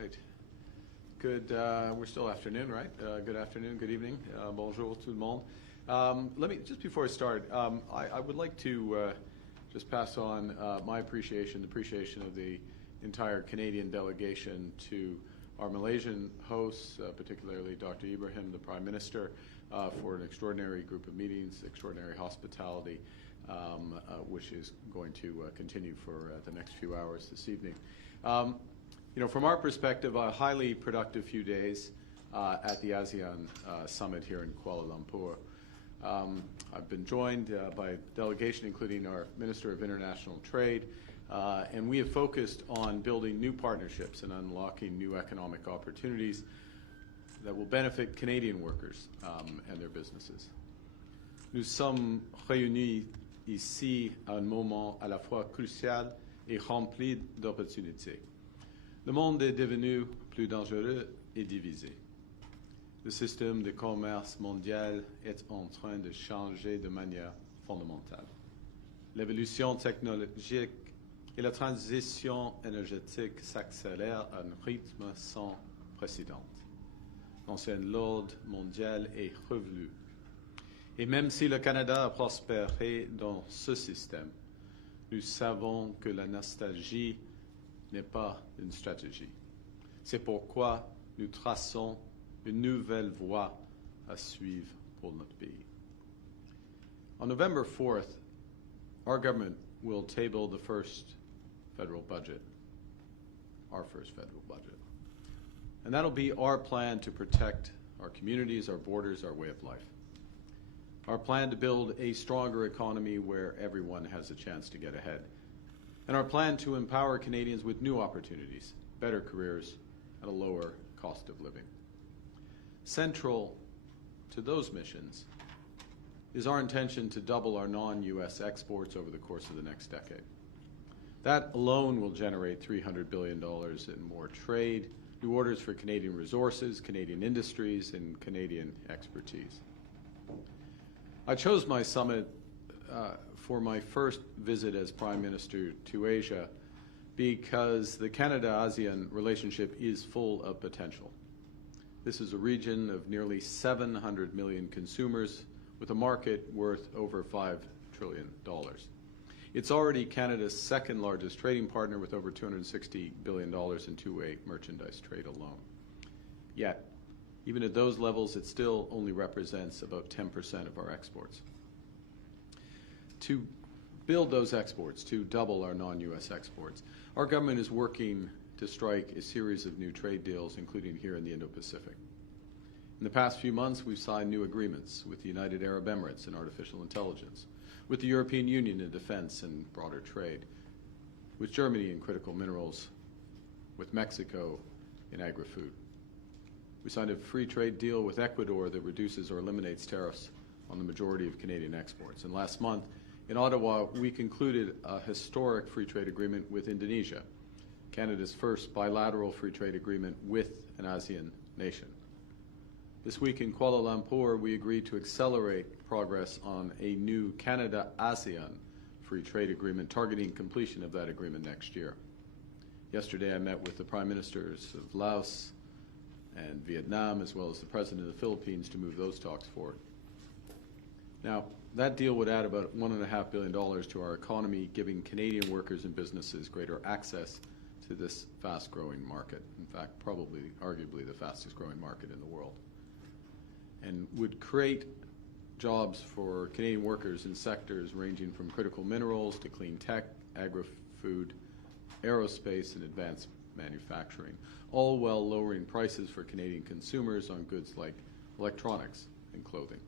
right. Good. We're still afternoon, right? Good afternoon, good evening. Bonjour tout le monde. Let me, just before I start, I would like to just pass on my appreciation, the appreciation of the entire Canadian delegation to our Malaysian hosts, particularly Dr. Ibrahim, the Prime Minister, for an extraordinary group of meetings, extraordinary hospitality, which is going to continue for the next few hours this evening. You know, from our perspective, a highly productive few days at the ASEAN summit here in Kuala Lumpur. I've been joined by a delegation including our Minister of International Trade, and we have focused on building new partnerships and unlocking new economic opportunities that will benefit Canadian workers and their businesses. Nous sommes réunis ici à un moment à la fois crucial et rempli d'opportunités. Le monde est devenu plus dangereux et divisé. Le système de commerce mondial est en train de changer de manière fondamentale. L'évolution technologique et la transition énergétique s'accélèrent à un rythme sans précédent. L'ancien ordre mondial est revenu. Et même si le Canada a prospéré dans ce système, nous savons que la nostalgie n'est pas une stratégie. C'est pourquoi nous traçons une nouvelle voie à suivre pour notre pays. On November 4th, our government will table the first federal budget, our first federal budget. And that'll be our plan to protect our communities, our borders, our way of life. Our plan to build a stronger economy where everyone has a chance to get ahead. And our plan to empower Canadians with new opportunities, better careers, and a lower cost of living. Central to those missions is our intention to double our non-U.S. exports over the course of the next decade. That alone will generate $300 billion in more trade, new orders for Canadian resources, Canadian industries, and Canadian expertise. I chose my summit for my first visit as Prime Minister to Asia because the Canada-ASEAN relationship is full of potential. This is a region of nearly 700 million consumers with a market worth over $5 trillion. It's already Canada's second largest trading partner with over $260 billion in two-way merchandise trade alone. Yet, even at those levels, it still only represents about 10% of our exports. To build those exports, to double our non-U.S. exports, our government is working to strike a series of new trade deals, including here in the Indo-Pacific. In the past few months, we've signed new agreements with the United Arab Emirates in artificial intelligence, with the European Union in defense and broader trade, with Germany in critical minerals, with Mexico in agri-food. We signed a free trade deal with Ecuador that reduces or eliminates tariffs on the majority of Canadian exports. And last month, in Ottawa, we concluded a historic free trade agreement with Indonesia, Canada's first bilateral free trade agreement with an ASEAN nation. This week in Kuala Lumpur, we agreed to accelerate progress on a new Canada-ASEAN free trade agreement, targeting completion of that agreement next year. Yesterday, I met with the Prime Ministers of Laos and Vietnam, as well as the President of the Philippines, to move those talks forward. Now, that deal would add about $1.5 billion to our economy, giving Canadian workers and businesses greater access to this fast-growing market. In fact, probably, arguably, the fastest-growing market in the world. And would create jobs for Canadian workers in sectors ranging from critical minerals to clean tech, agri-food, aerospace, and advanced manufacturing, all while lowering prices for Canadian consumers on goods like electronics and clothing.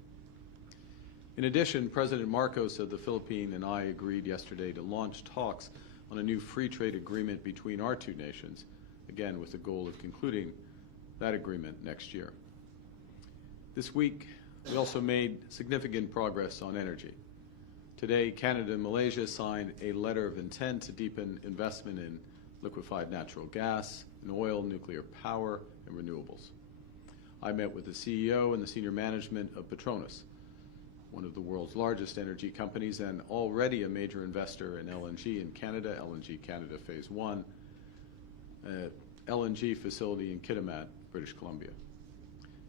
In addition, President Marcos of the Philippines and I agreed yesterday to launch talks on a new free trade agreement between our two nations, again with the goal of concluding that agreement next year. This week, we also made significant progress on energy. Today, Canada and Malaysia signed a letter of intent to deepen investment in liquefied natural gas, in oil, nuclear power, and renewables. I met with the CEO and the senior management of Petronas, one of the world's largest energy companies and already a major investor in LNG in Canada, LNG Canada Phase 1, LNG facility in Kitimat, British Columbia.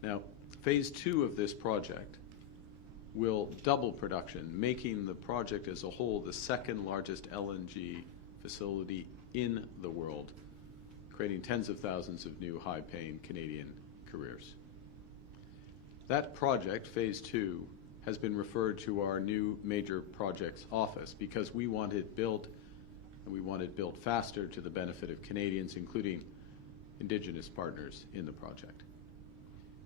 Now, phase 2 of this project will double production, making the project as a whole the second largest LNG facility in the world, creating tens of thousands of new high-paying Canadian careers. That project, phase 2, has been referred to our new major projects office because we want it built, and we want it built faster to the benefit of Canadians, including Indigenous partners in the project.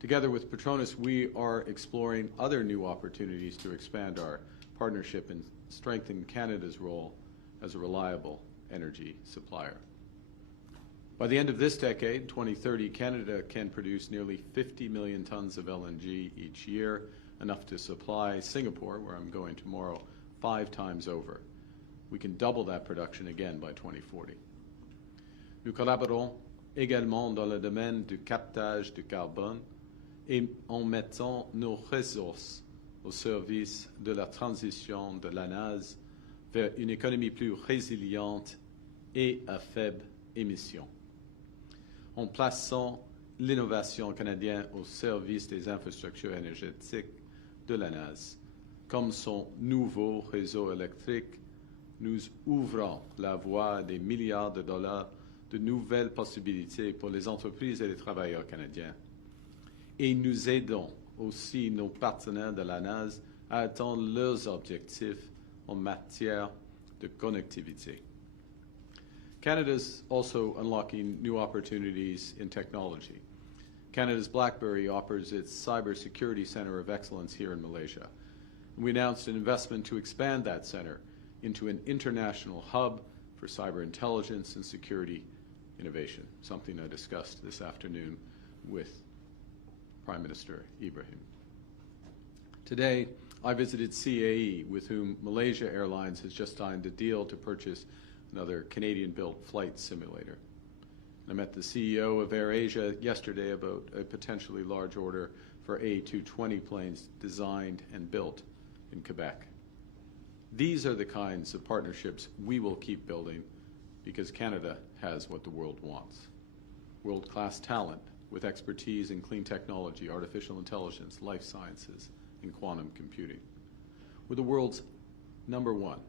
Together with Petronas, we are exploring other new opportunities to expand our partnership and strengthen Canada's role as a reliable energy supplier. By the end of this decade, 2030, Canada can produce nearly 50 million tons of LNG each year, enough to supply Singapore, where I'm going tomorrow, 5 times over. We can double that production again by 2040. Nous collaborons également dans le domaine du captage du carbone et en mettant nos ressources au service de la transition de l'ANAS vers une économie plus résiliente et à faible émission, en plaçant l'innovation canadienne au service des infrastructures énergétiques de l'ANAS. Comme son nouveau réseau électrique, nous ouvrons la voie à des milliards de dollars de nouvelles possibilités pour les entreprises et les travailleurs canadiens. Et nous aidons aussi nos partenaires de l'ANAS à atteindre leurs objectifs en matière de connectivité. Canada's also unlocking new opportunities in technology. Canada's BlackBerry offers its Cybersecurity Center of Excellence here in Malaysia. We announced an investment to expand that center into an international hub for cyber intelligence and security innovation, something I discussed this afternoon with Prime Minister Ibrahim. Today, I visited CAE, with whom Malaysia Airlines has just signed a deal to purchase another Canadian-built flight simulator. I met the CEO of AirAsia yesterday about a potentially large order for A220 planes designed and built in Quebec. These are the kinds of partnerships we will keep building because Canada has what the world wants. World-class talent with expertise in clean technology, artificial intelligence, life sciences, and quantum computing. We're the world's number one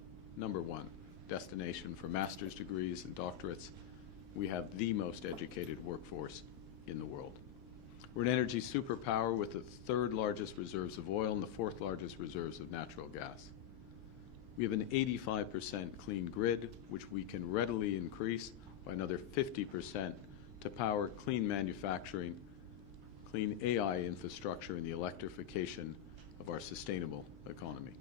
destination for master's degrees and doctorates. We have the most educated workforce in the world. We're an energy superpower with the 3rd largest reserves of oil and the 4th largest reserves of natural gas. We have an 85% clean grid, which we can readily increase by another 50% to power clean manufacturing, clean AI infrastructure, and the electrification of our sustainable economy.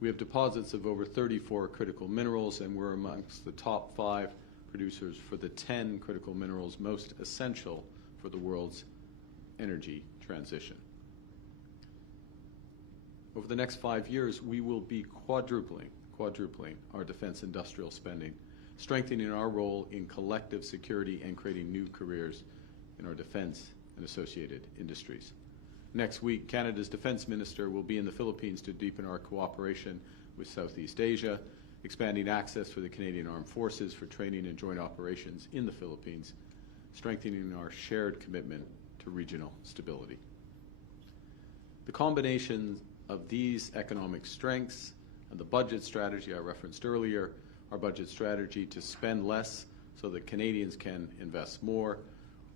We have deposits of over 34 critical minerals, and we're amongst the top 5 producers for the 10 critical minerals most essential for the world's energy transition. Over the next 5 years, we will be quadrupling our defense industrial spending, strengthening our role in collective security and creating new careers in our defense and associated industries. Next week, Canada's Defense Minister will be in the Philippines to deepen our cooperation with Southeast Asia, expanding access for the Canadian Armed Forces for training and joint operations in the Philippines, strengthening our shared commitment to regional stability. The combination of these economic strengths and the budget strategy I referenced earlier, our budget strategy to spend less so that Canadians can invest more,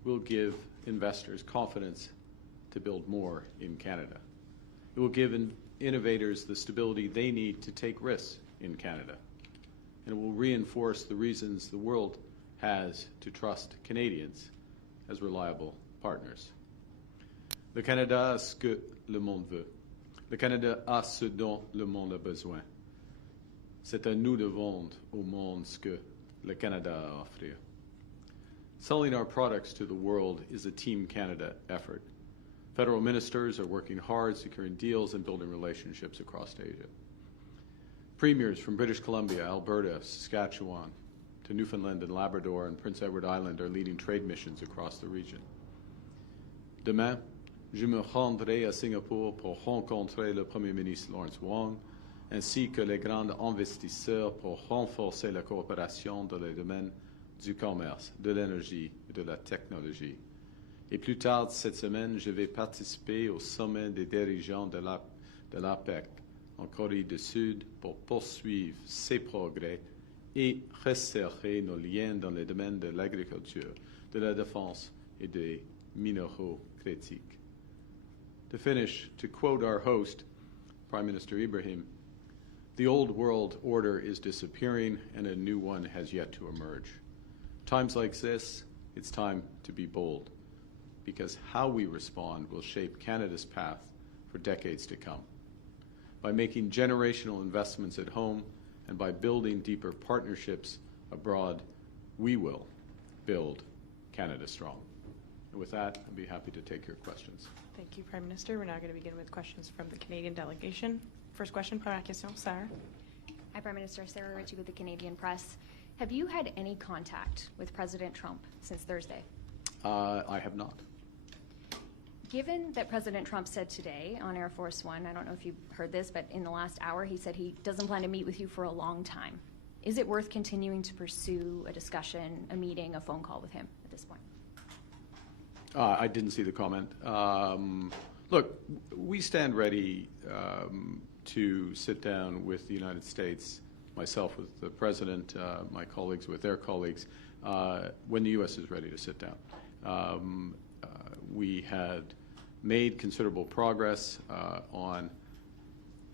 will give investors confidence to build more in Canada. It will give innovators the stability they need to take risks in Canada. And it will reinforce the reasons the world has to trust Canadians as reliable partners. Le Canada a ce que le monde veut. Le Canada a ce dont le monde a besoin. C'est à nous de vendre au monde ce que le Canada a à offrir. Selling our products to the world is a Team Canada effort. Federal ministers are working hard, securing deals and building relationships across Asia. Premiers from British Columbia, Alberta, Saskatchewan, to Newfoundland and Labrador and Prince Edward Island are leading trade missions across the region. Demain, je me rendrai à Singapour pour rencontrer le Premier ministre Lawrence Wong, ainsi que les grands investisseurs pour renforcer la coopération dans les domaines du commerce, de l'énergie et de la technologie. Et plus tard cette semaine, je vais participer au sommet des dirigeants de l'APEC en Corée du Sud pour poursuivre ces progrès et resserrer nos liens dans les domaines de l'agriculture, de la défense et des minéraux critiques. To finish, to quote our host, Prime Minister Ibrahim, the old world order is disappearing and a new one has yet to emerge. Times like this, it's time to be bold, because how we respond will shape Canada's path for decades to come. By making generational investments at home and by building deeper partnerships abroad, we will build Canada strong. And with that, I'd be happy to take your questions. Thank you, Prime Minister. We're now going to begin with questions from the Canadian delegation. First question, première question, Sarah. Hi, Prime Minister. Sarah Ritchie with the Canadian Press. Have you had any contact with President Trump since Thursday? I have not. Given that President Trump said today on Air Force One, I don't know if you heard this, but in the last hour he said he doesn't plan to meet with you for a long time. Is it worth continuing to pursue a discussion, a meeting, a phone call with him at this point? I didn't see the comment. Look, we stand ready to sit down with the United States, myself with the President, my colleagues with their colleagues, when the U.S. is ready to sit down. We had made considerable progress on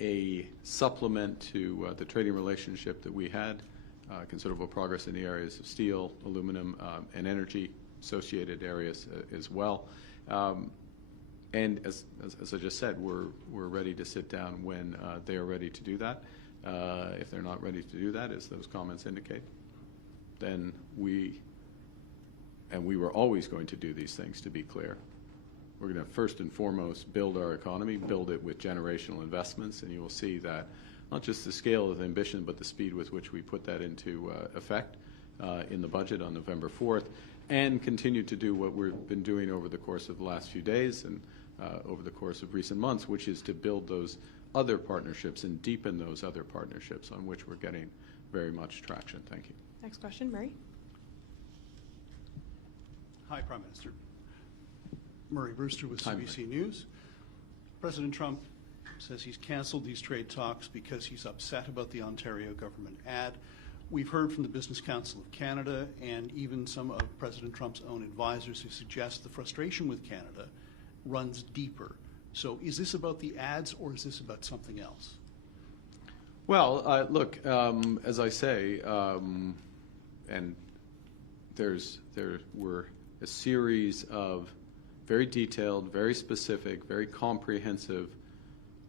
a supplement to the trading relationship that we had, considerable progress in the areas of steel, aluminum, and energy, associated areas as well. And as I just said, we're ready to sit down when they are ready to do that. If they're not ready to do that, as those comments indicate, then we were always going to do these things, to be clear. We're going to first and foremost build our economy, build it with generational investments, and you will see that not just the scale of ambition, but the speed with which we put that into effect in the budget on November 4th, and continue to do what we've been doing over the course of the last few days and over the course of recent months, which is to build those other partnerships and deepen those other partnerships on which we're getting very much traction. Thank you. Next question, Murray. Hi, Prime Minister. Murray Brewster with Hi, CBC News. President Trump says he's canceled these trade talks because he's upset about the Ontario government ad. We've heard from the Business Council of Canada and even some of President Trump's own advisors who suggest the frustration with Canada runs deeper. So is this about the ads or is this about something else? Well, look, as I say, and there were a series of very detailed, very specific, very comprehensive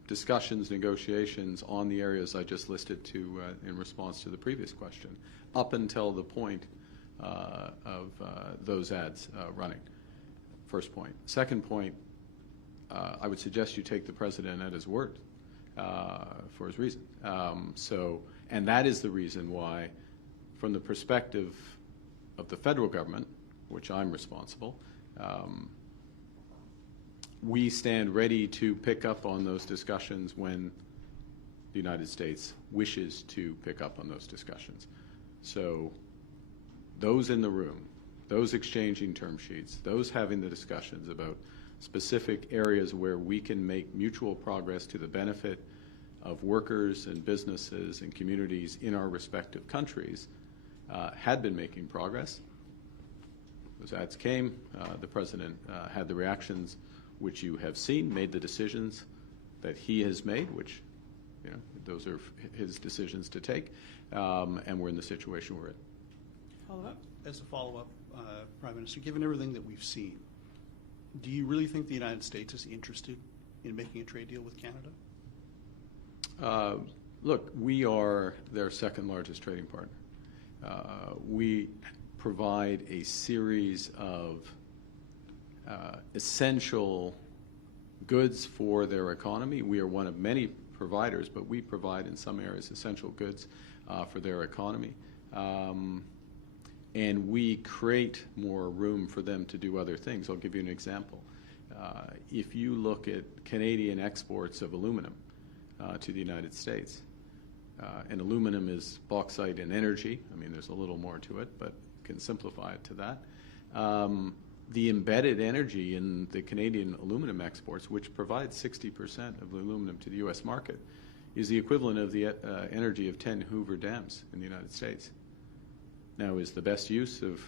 discussions, negotiations on the areas I just listed to in response to the previous question, up until the point of those ads running. First point. Second point, I would suggest you take the President at his word for his reason. And that is the reason why, from the perspective of the federal government, which I'm responsible, we stand ready to pick up on those discussions when the United States wishes to pick up on those discussions. So those in the room, those exchanging term sheets, those having the discussions about specific areas where we can make mutual progress to the benefit of workers and businesses and communities in our respective countries, had been making progress. Those ads came. The President had the reactions which you have seen, made the decisions that he has made, which, you know, those are his decisions to take, and we're in the situation we're in. Follow-up? As a follow-up, Prime Minister, given everything that we've seen, do you really think the United States is interested in making a trade deal with Canada? Look, we are their second largest trading partner. We provide a series of essential goods for their economy. We are one of many providers, but we provide in some areas essential goods for their economy. And we create more room for them to do other things. I'll give you an example. If you look at Canadian exports of aluminum to the United States, and aluminum is bauxite and energy. I mean, there's a little more to it, but can simplify it to that. The embedded energy in the Canadian aluminum exports, which provides 60% of the aluminum to the U.S. market, is the equivalent of the energy of 10 Hoover dams in the United States. Now, is the best use of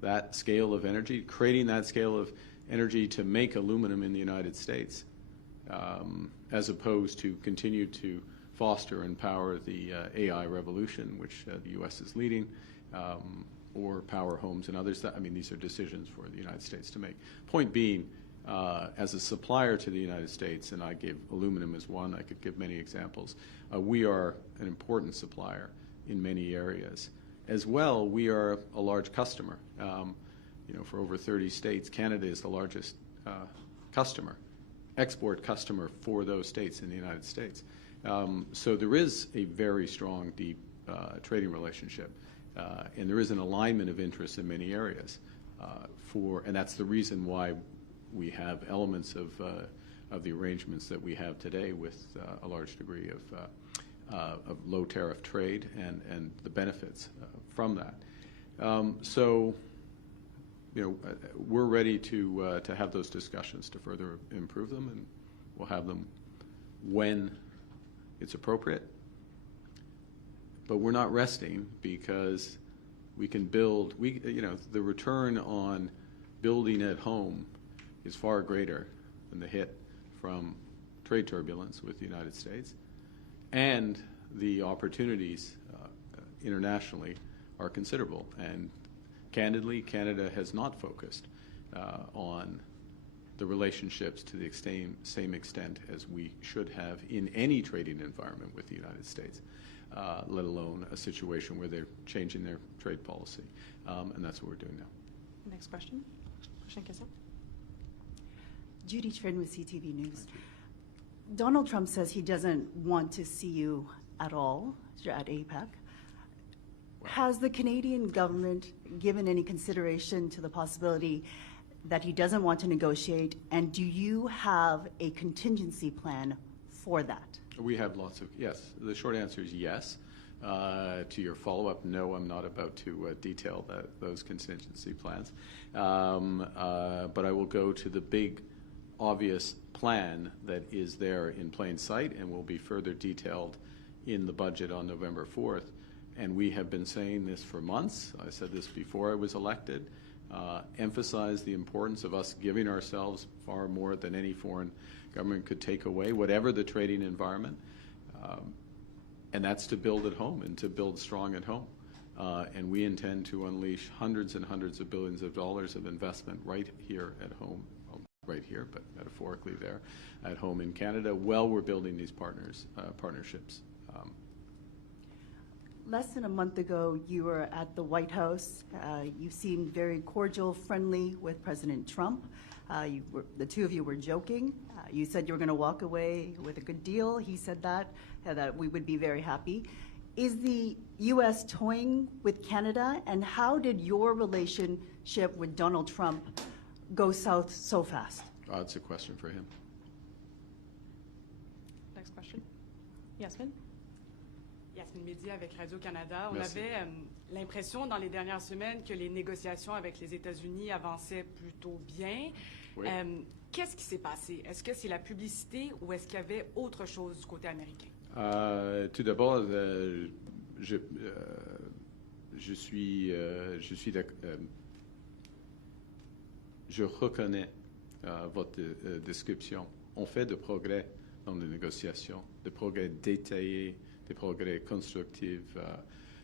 that scale of energy, creating that scale of energy to make aluminum in the United States, as opposed to continue to foster and power the AI revolution, which the U.S. is leading, or power homes and others? I mean, these are decisions for the United States to make. Point being, as a supplier to the United States, and I gave aluminum as one, I could give many examples, we are an important supplier in many areas. As well, we are a large customer. For over 30 states, Canada is the largest export customer for those states in the United States. So there is a very strong, deep trading relationship, and there is an alignment of interests in many areas. And that's the reason why we have elements of the arrangements that we have today with a large degree of low tariff trade and the benefits from that. So, we're ready to have those discussions to further improve them, and we'll have them when it's appropriate. But we're not resting, because we can build. The return on building at home is far greater than the hit from trade turbulence with the United States, and the opportunities internationally are considerable. And candidly, Canada has not focused on the relationships to the same extent as we should have in any trading environment with the United States, let alone a situation where they're changing their trade policy. And that's what we're doing now. Next question. Prochaine question. Judy Trin with CTV News. Donald Trump says he doesn't want to see you at all at APEC. Has the Canadian government given any consideration to the possibility that he doesn't want to negotiate, and do you have a contingency plan for that? We have lots of, yes. The short answer is yes. To your follow-up, no, I'm not about to detail those contingency plans. But I will go to the big, obvious plan that is there in plain sight and will be further detailed in the budget on November 4th. And we have been saying this for months. I said this before I was elected. Emphasize the importance of us giving ourselves far more than any foreign government could take away, whatever the trading environment. And that's to build at home and to build strong at home. And we intend to unleash hundreds and hundreds of billions of dollars of investment right here at home, well, not right here, but metaphorically there, at home in Canada, while we're building these partnerships. Less than a month ago, you were at the White House. You seemed very cordial, friendly with President Trump. The two of you were joking. You said you were going to walk away with a good deal. He said that we would be very happy. Is the U.S. toying with Canada, and how did your relationship with Donald Trump go south so fast? That's a question for him. Next question. Yasmin. Yasmin Mehdi avec Radio-Canada. On Merci. avait l'impression dans les dernières semaines que les négociations avec les États-Unis avançaient plutôt bien. Oui. Qu'est-ce qui s'est passé? Est-ce que c'est la publicité ou est-ce qu'il y avait autre chose du côté américain? Tout d'abord, je reconnais votre description. On fait de progrès dans les négociations, des progrès détaillés, des progrès constructifs,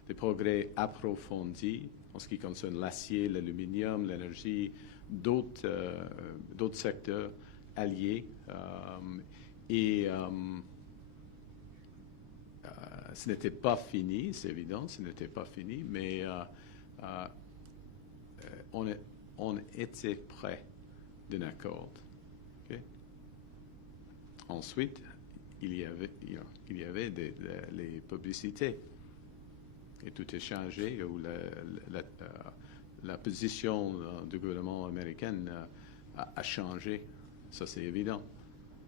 des progrès approfondis en ce qui concerne l'acier, l'aluminium, l'énergie, d'autres secteurs alliés. Et ce n'était pas fini, c'est évident, ce n'était pas fini, mais on était près d'un accord. Okay? Ensuite, il y avait les publicités. Et tout est changé, où la position du gouvernement américain a changé. Ça, c'est évident.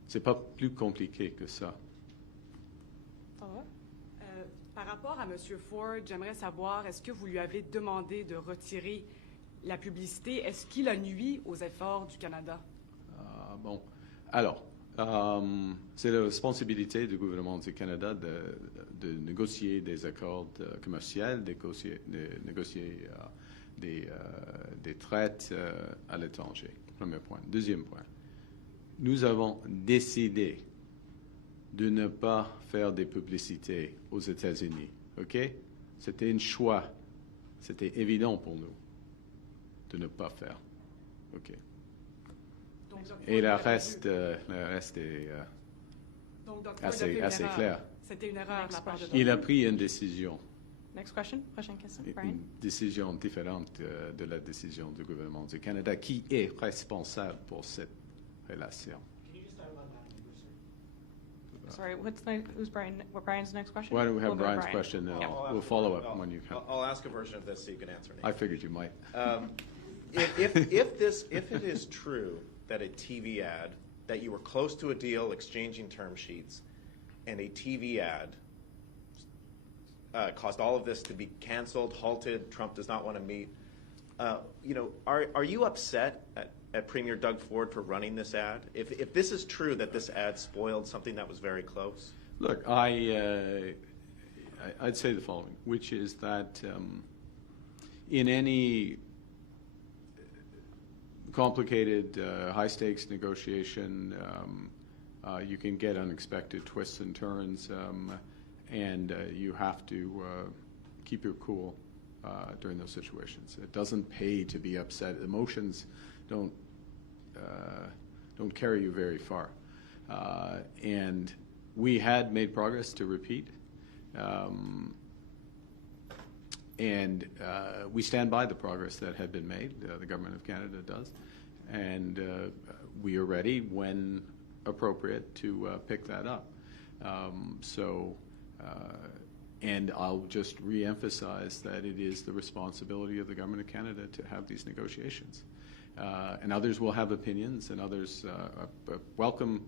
C'est pas plus compliqué que ça. Par Par rapport à M. Ford, j'aimerais savoir, est-ce que vous lui avez demandé de retirer la publicité? Est-ce qu'il a nui aux efforts du Canada? Bon, alors, c'est la responsabilité du gouvernement du Canada de négocier des accords commerciaux, de négocier des traites à l'étranger. Premier point. Deuxième point. Nous avons décidé de ne pas faire des publicités aux États-Unis. OK? C'était un choix. C'était évident pour nous de ne pas faire. OK? Donc, Dr. Et Ford le a prévu- reste est Donc, Dr. Ford a assez, fait une assez erreur. clair. C'était une erreur de la part de Dr. Il a pris une décision, Next question. Prochaine question. Brian. une décision différente de la décision du gouvernement du Canada qui est responsable pour cette relation. Sorry, who's Brian? What Brian's next question? Why don't we have We'll go to Brian's Brian. question, and Yeah. we'll follow up when you come. I'll ask a version of this so you can answer. I figured you might. If it is true that a TV ad, that you were close to a deal, exchanging term sheets, and a TV ad caused all of this to be canceled, halted, Trump does not want to meet, are you upset at Premier Doug Ford for running this ad? If this is true that this ad spoiled something that was very close? Look, I'd say the following, which is that in any complicated, high-stakes negotiation, you can get unexpected twists and turns, and you have to keep your cool during those situations. It doesn't pay to be upset. Emotions don't carry you very far. And we had made progress, to repeat, and we stand by the progress that had been made. The Government of Canada does. And we are ready, when appropriate, to pick that up. And I'll just re-emphasize that it is the responsibility of the Government of Canada to have these negotiations. And others will have opinions, and others welcome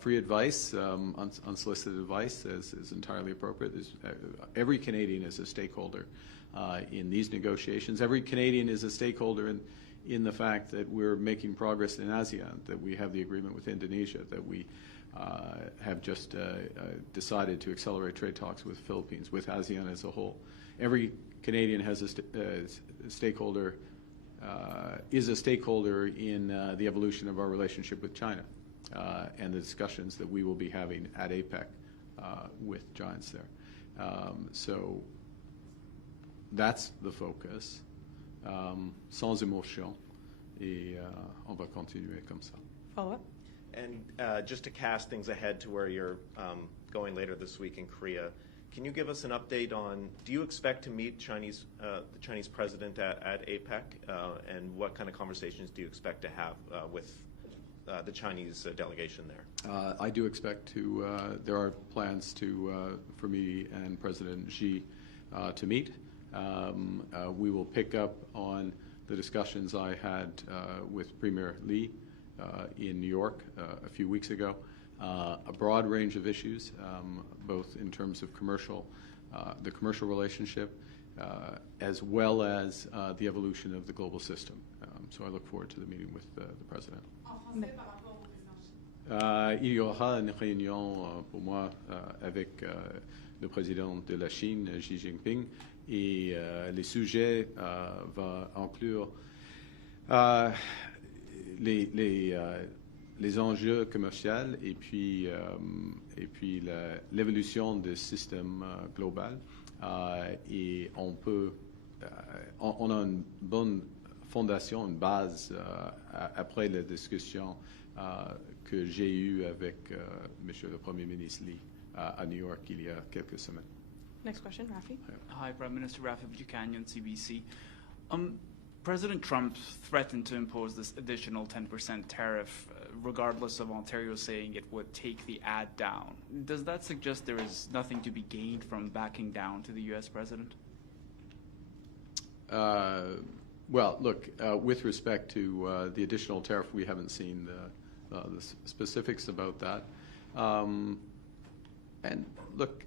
free advice, unsolicited advice is entirely appropriate. Every Canadian is a stakeholder in these negotiations. Every Canadian is a stakeholder in the fact that we're making progress in ASEAN, that we have the agreement with Indonesia, that we have just decided to accelerate trade talks with the Philippines, with ASEAN as a whole. Every Canadian has a stakeholder, is a stakeholder in the evolution of our relationship with China and the discussions that we will be having at APEC with giants there. So that's the focus, sans émotion, et on va continuer comme ça. Follow up. And just to cast things ahead to where you're going later this week in Korea, can you give us an update on, do you expect to meet the Chinese president at APEC? And what kind of conversations do you expect to have with the Chinese delegation there? I do expect to, there are plans for me and President Xi to meet. We will pick up on the discussions I had with Premier Lee in New York a few weeks ago. A broad range of issues, both in terms of the commercial relationship, as well as the evolution of the global system. So I look forward to the meeting with the President. Il y aura une réunion pour moi avec le président de la Chine, Xi Jinping, et les sujets vont inclure les enjeux commerciaux et puis l'évolution du système global. Et on a une bonne fondation, une base après la discussion que j'ai eue avec Monsieur le Premier ministre Lee à New York il y a quelques semaines. Next question, Rafi. Hi, Prime Minister Rafi Buchanan, CBC. President Trump threatened to impose this additional 10% tariff, regardless of Ontario saying it would take the ad down. Does that suggest there is nothing to be gained from backing down to the U.S. president? Well, look, with respect to the additional tariff, we haven't seen the specifics about that. And look,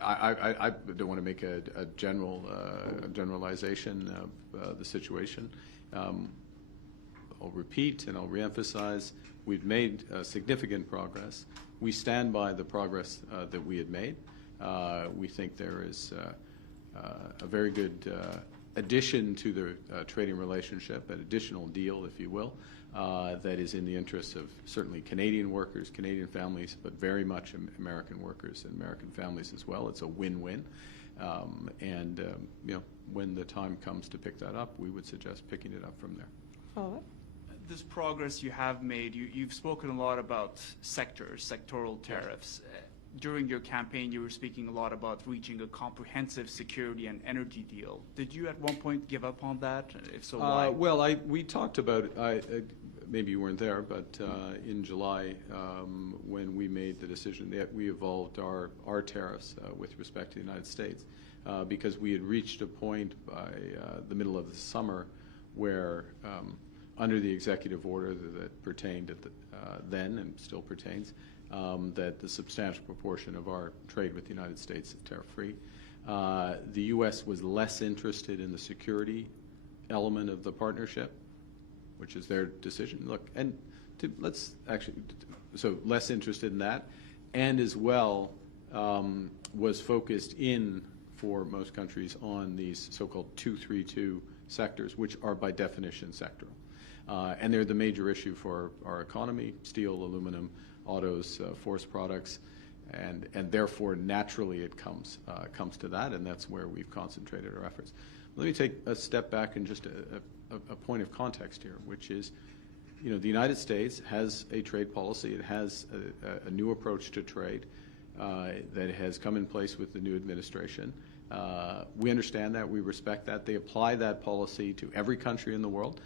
I don't want to make a generalization of the situation. I'll repeat and I'll reemphasize, we've made significant progress. We stand by the progress that we had made. We think there is a very good addition to the trading relationship, an additional deal, if you will, that is in the interests of certainly Canadian workers, Canadian families, but very much American workers and American families as well. It's a win-win. When the time comes to pick that up, we would suggest picking it up from there. Follow-up? This progress you have made, you've spoken a lot about sectoral tariffs. During your campaign, you were speaking a lot about reaching a comprehensive security and energy deal. Did you at one point give up on that? If so, why? Well, we talked about, maybe you weren't there, but in July, when we made the decision that we evolved our tariffs with respect to the United States, because we had reached a point by the middle of the summer where under the executive order that pertained at then and still pertains, that the substantial proportion of our trade with the United States is tariff-free. The U.S. was less interested in the security element of the partnership, which is their decision. Look, and so less interested in that, and as well was focused in, for most countries, on these so-called 232 sectors, which are by definition sectoral. And they're the major issue for our economy: steel, aluminum, autos, forest products, and therefore naturally it comes to that, and that's where we've concentrated our efforts. Let me take a step back and just a point of context here, which is, the United States has a trade policy. It has a new approach to trade that has come in place with the new administration. We understand that. We respect that. They apply that policy to every country in the world.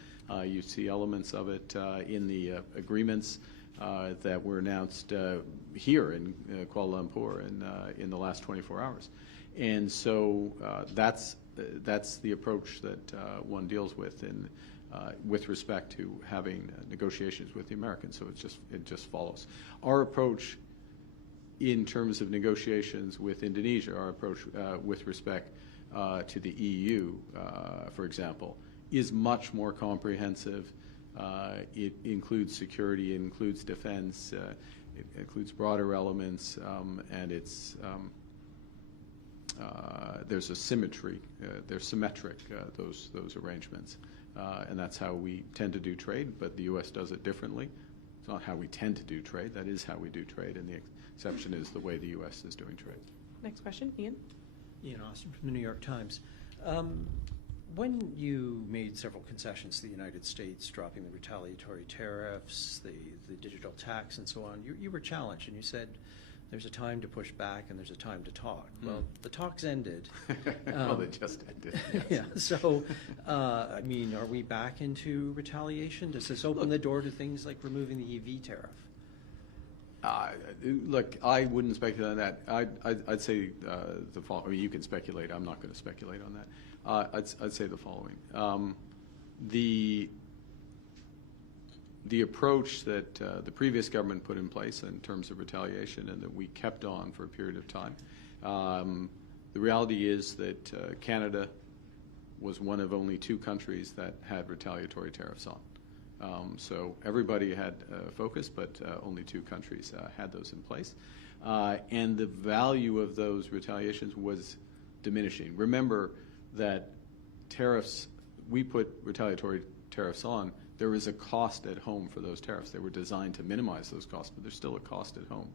You see elements of it in the agreements that were announced here in Kuala Lumpur in the last 24 hours. And so that's the approach that one deals with with respect to having negotiations with the Americans. So it just follows. Our approach in terms of negotiations with Indonesia, our approach with respect to the EU, for example, is much more comprehensive. It includes security, it includes defense, it includes broader elements, and there's a symmetry. They're symmetric, those arrangements, and that's how we tend to do trade. But the U.S. does it differently. It's not how we tend to do trade. That is how we do trade, and the exception is the way the U.S. is doing trade. Next question, Ian. Ian Austin from the New York Times. When you made several concessions to the United States, dropping the retaliatory tariffs, the digital tax, and so on, you were challenged, and you said there's a time to push back and there's a time to talk. Well, the talks ended. Well, they just ended. Yes. Yeah. So, are we back into retaliation? Does this open the door to things like removing the EV tariff? Look, I wouldn't speculate on that. I'd say the following. You can speculate. I'm not going to speculate on that. I'd say the following. The approach that the previous government put in place in terms of retaliation and that we kept on for a period of time, the reality is that Canada was one of only 2 countries that had retaliatory tariffs on. So everybody had focus, but only 2 countries had those in place. And the value of those retaliations was diminishing. Remember that tariffs, we put retaliatory tariffs on, there is a cost at home for those tariffs. They were designed to minimize those costs, but there's still a cost at home,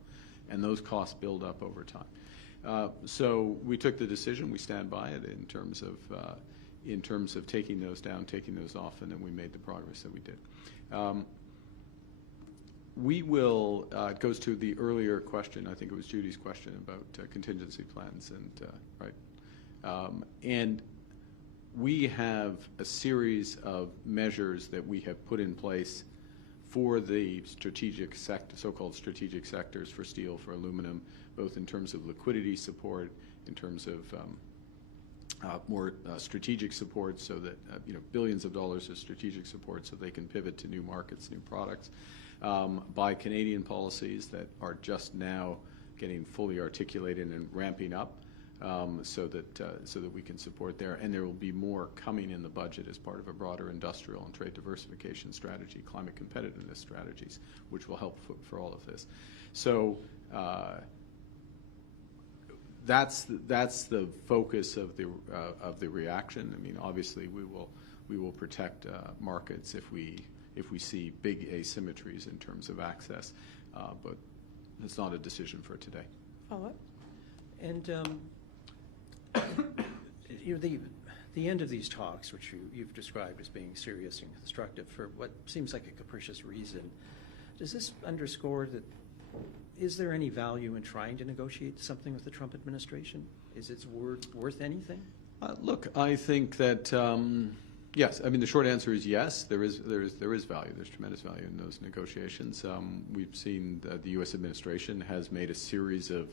and those costs build up over time. So we took the decision, we stand by it in terms of taking those down, taking those off, and then we made the progress that we did. We will, it goes to the earlier question, I think it was Judy's question about contingency plans, and we have a series of measures that we have put in place for the strategic sector, so-called strategic sectors, for steel, for aluminum, both in terms of liquidity support, in terms of more strategic support, so that billions of dollars of strategic support, so they can pivot to new markets, new products, by Canadian policies that are just now getting fully articulated and ramping up, so that we can support there. And there will be more coming in the budget as part of a broader industrial and trade diversification strategy, climate competitiveness strategies, which will help for all of this. So that's the focus of the reaction. I mean, obviously we will protect markets if we see big asymmetries in terms of access, but it's not a decision for today. Follow-up? And the end of these talks, which you've described as being serious and constructive for what seems like a capricious reason, does this underscore that, is there any value in trying to negotiate something with the Trump administration? Is its word worth anything? Look, I think that yes. I mean, the short answer is yes. There is value. There's tremendous value in those negotiations. We've seen that the U.S. administration has made a series of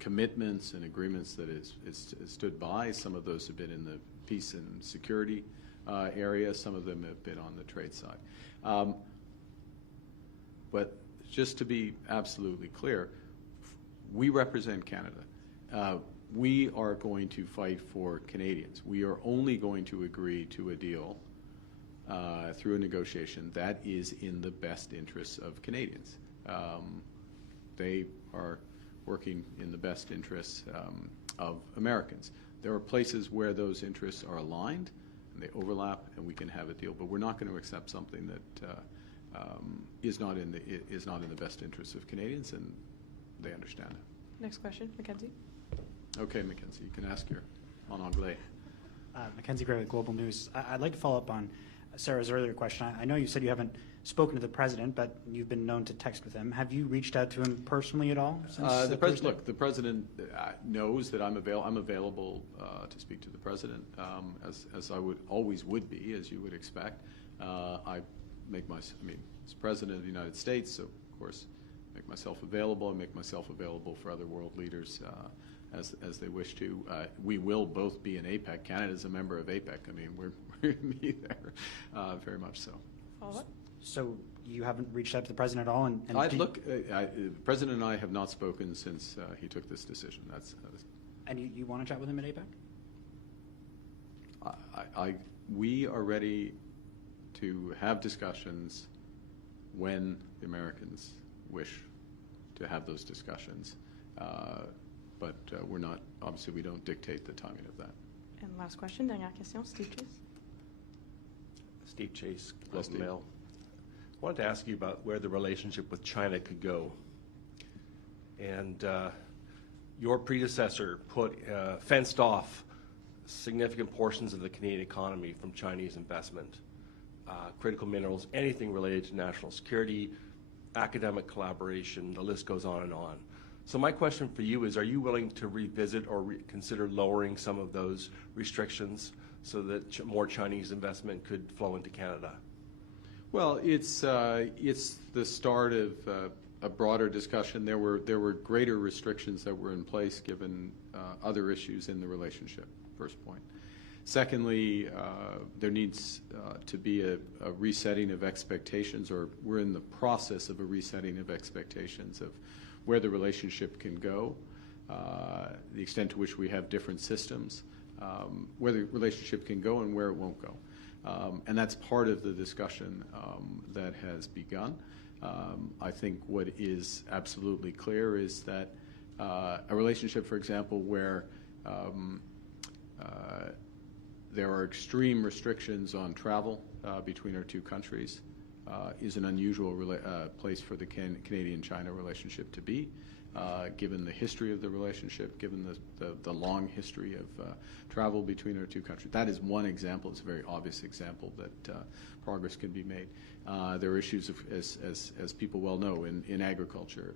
commitments and agreements that is stood by. Some of those have been in the peace and security area. Some of them have been on the trade side. But just to be absolutely clear, we represent Canada. We are going to fight for Canadians. We are only going to agree to a deal through a negotiation that is in the best interests of Canadians. They are working in the best interests of Americans. There are places where those interests are aligned and they overlap, and we can have a deal. But we're not going to accept something that is not in the best interests of Canadians, and they understand that. Next question, Mackenzie. Okay, Mackenzie, you can ask your en anglais. Mackenzie Gray with Global News. I'd like to follow up on Sarah's earlier question. I know you said you haven't spoken to the president, but you've been known to text with him. Have you reached out to him personally at all? The president knows that I'm available to speak to the president, as I always would be, as you would expect. As president of the United States, so of course, make myself available. I make myself available for other world leaders as they wish to. We will both be in APEC. Canada's a member of APEC. I mean, we're going to be there, very much so. Follow-up? So you haven't reached out to the president at all? The president and I have not spoken since he took this decision. And you want to chat with him at APEC? We are ready to have discussions when the Americans wish to have those discussions. But we're not, obviously we don't dictate the timing of that. And last question, dernière question, Steve Chase. Steve Chase, Globe and Mail. I wanted to ask you about where the relationship with China could go. And your predecessor fenced off significant portions of the Canadian economy from Chinese investment, critical minerals, anything related to national security, academic collaboration, the list goes on and on. So my question for you is, are you willing to revisit or consider lowering some of those restrictions so that more Chinese investment could flow into Canada? Well, it's the start of a broader discussion. There were greater restrictions that were in place given other issues in the relationship, first point. Secondly, there needs to be a resetting of expectations, or we're in the process of a resetting of expectations of where the relationship can go, the extent to which we have different systems, where the relationship can go and where it won't go. And that's part of the discussion that has begun. I think what is absolutely clear is that a relationship, for example, where there are extreme restrictions on travel between our two countries is an unusual place for the Canadian-China relationship to be, given the history of the relationship, given the long history of travel between our two countries. That is one example. It's a very obvious example that progress can be made. There are issues, as people well know, in agriculture,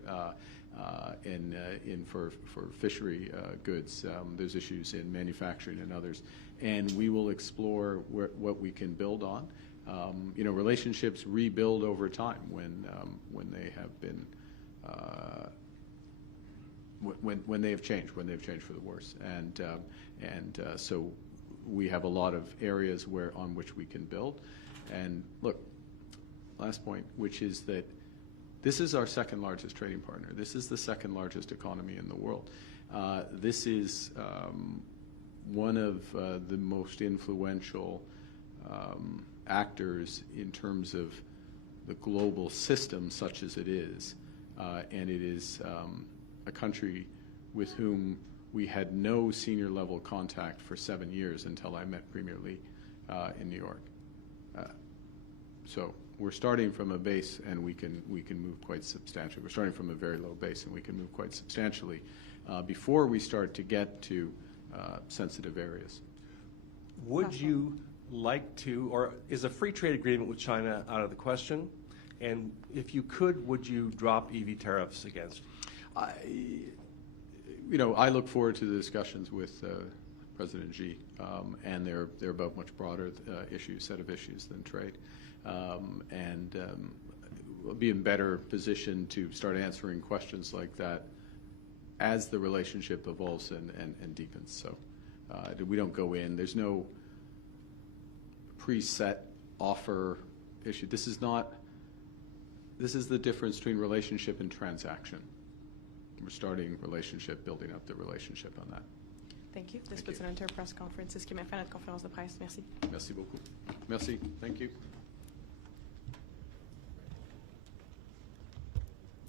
for fishery goods. There's issues in manufacturing and others. And we will explore what we can build on. Relationships rebuild over time when they have been when they have changed for the worse, and so we have a lot of areas on which we can build. And look, last point, which is that This is our second largest trading partner. This is the second largest economy in the world. This is one of the most influential actors in terms of the global system, such as it is. And it is a country with whom we had no senior level contact for 7 years until I met Premier Lee in New York. So we're starting from a base, and we can move quite substantially. We're starting from a very low base, and we can move quite substantially before we start to get to sensitive areas. Would you like to, or is a free trade agreement with China out of the question? And if you could, would you drop EV tariffs against? I look forward to the discussions with President Xi, and they're about much broader set of issues than trade. We'll be in better position to start answering questions like that as the relationship evolves and deepens. So we don't go in. There's no preset offer issue. This is the difference between relationship and transaction. We're starting relationship, building up the relationship on that. Thank you. This puts an end to our press conference. C'est ce qui met fin à notre conférence de presse. Merci. Merci beaucoup. Merci. Thank you.